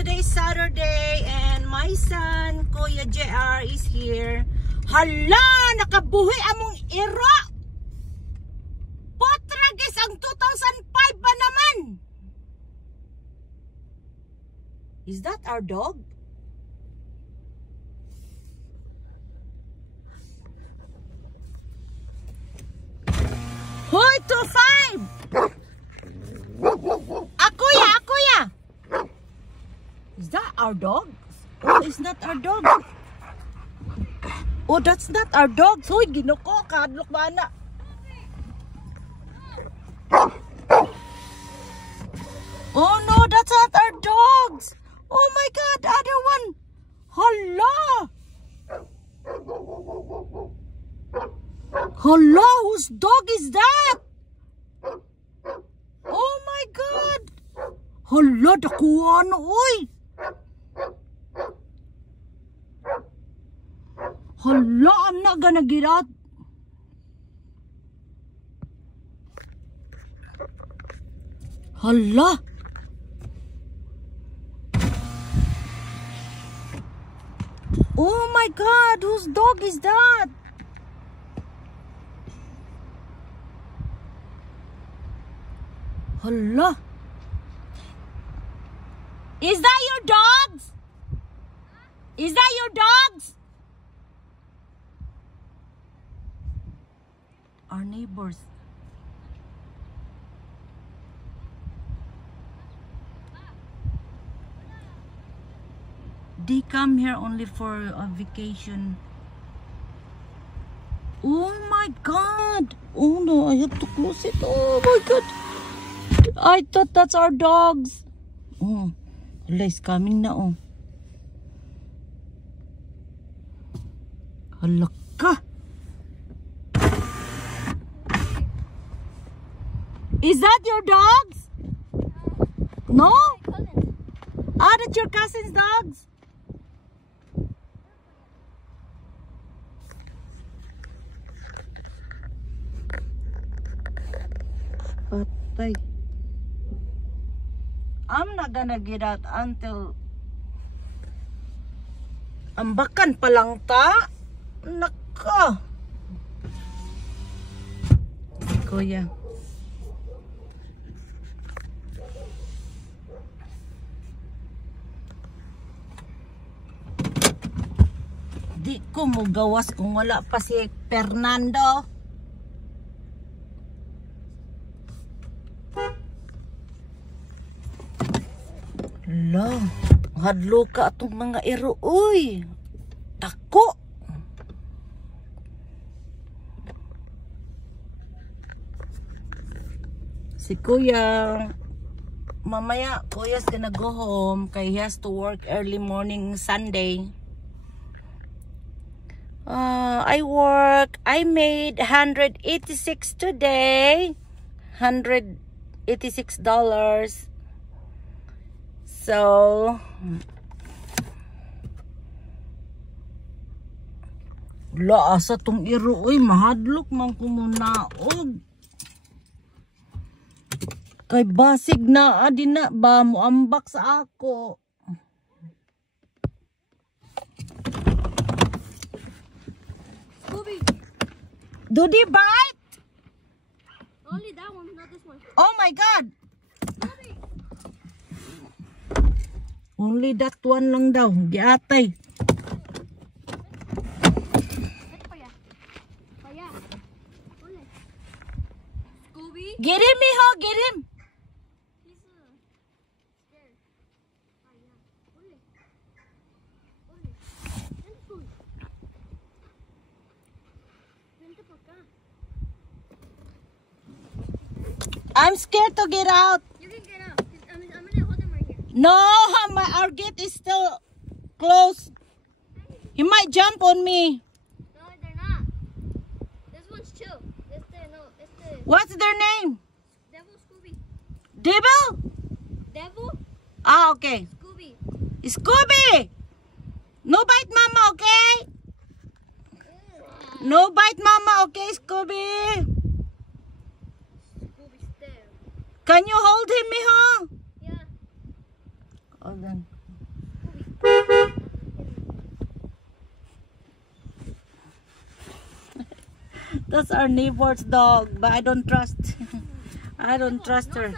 Today is Saturday and my son, Kuya JR, is here. Hala! Nakabuhi among iro! Potragis ang 2005 ba naman? Is that our dog? Hoy, 25! Akuya! Is that our dog? Oh, it's not our dog. Oh, that's not our dog. Hoy, ginoko, kadlok ba na? Oh no, that's not our dogs. Oh my God, the other one. Hala! Hala, whose dog is that? Oh my God. Hala, dakuha na, oy. Hala, I'm not gonna get out. Hala. Oh my God, whose dog is that? Hala. Is that your dogs? Is that your dogs? Our neighbors. They come here only for a vacation. Oh my God. Oh no, I have to close it. Oh my God. I thought that's our dogs. Oh, it's coming na, oh. Halaka. Is that your dogs? No? Ah, that's your cousin's dogs? Patay. I'm not gonna get out until ambakan pa lang ta. Naka. Kuya. Di ko mo gawas kung wala pa si Fernando. Hala, hadlo ka atong mga iro, uy. Tako. Si Kuya, mamaya, Kuya's gonna go home kaya he has to work early morning Sunday. I made $186 today. $186. So, laasa tong iro, uy, mahadlok man ko munaog. Kay basig na, adi na ba, muambak sa ako. Scooby! Do they bite? Only that one, not this one. Oh my God! Scooby! Only that one lang daw, giatay. Scooby? Get him, mijo, get him. He's scared. Vente pa acá. I'm scared to get out. You can get out. I'm gonna hold him right here. No, our gate is still closed. He might jump on me. No, they're not. This one's chill. No, What's their name? Devil Scooby. Devil? Devil Ah, okay. Scooby. Scooby! No bite mama, okay? No bite mama, okay, Scooby? Scooby stare. Can you hold him, mijo? Yeah. Hold on. That's our neighbor's dog, but I don't trust. I don't trust her.